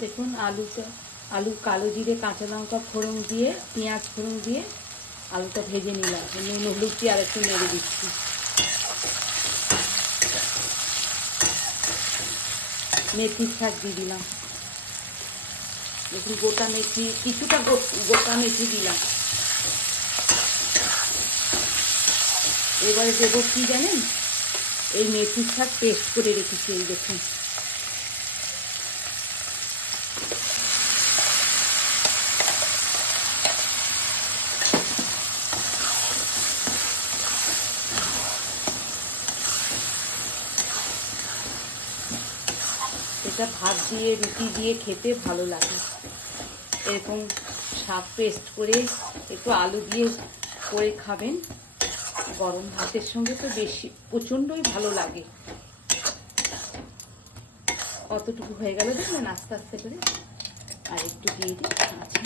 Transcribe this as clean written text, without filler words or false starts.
দেখুন আলু কালো জিরে কাঁচা লঙ্কা ফোড়ন দিয়ে পেঁয়াজ ফোড়ন দিয়ে আলুটা ভেজে নিলাম। নুন হলুদ দিয়ে আর একটু নেড়ে দিচ্ছি। মেথির শাক দিয়ে দিলাম। দেখুন গোটা মেথি কিছুটা গোটা মেথি দিলাম। এবারে দেবো কি জানেন, এই মেথির শাক পেস্ট করে রেখেছি। এই দেখুন এটা ভাত দিয়ে রুটি দিয়ে খেতে ভালো লাগে। এরকম শাক পেস্ট করে একটু আলু দিয়ে করে খাবেন, গরম ভাতের সঙ্গে তো বেশি প্রচণ্ডই ভালো লাগে। অতটুকু হয়ে গেল দেখবেন আস্তে আস্তে করে আর একটু দিয়ে দিই। আচ্ছা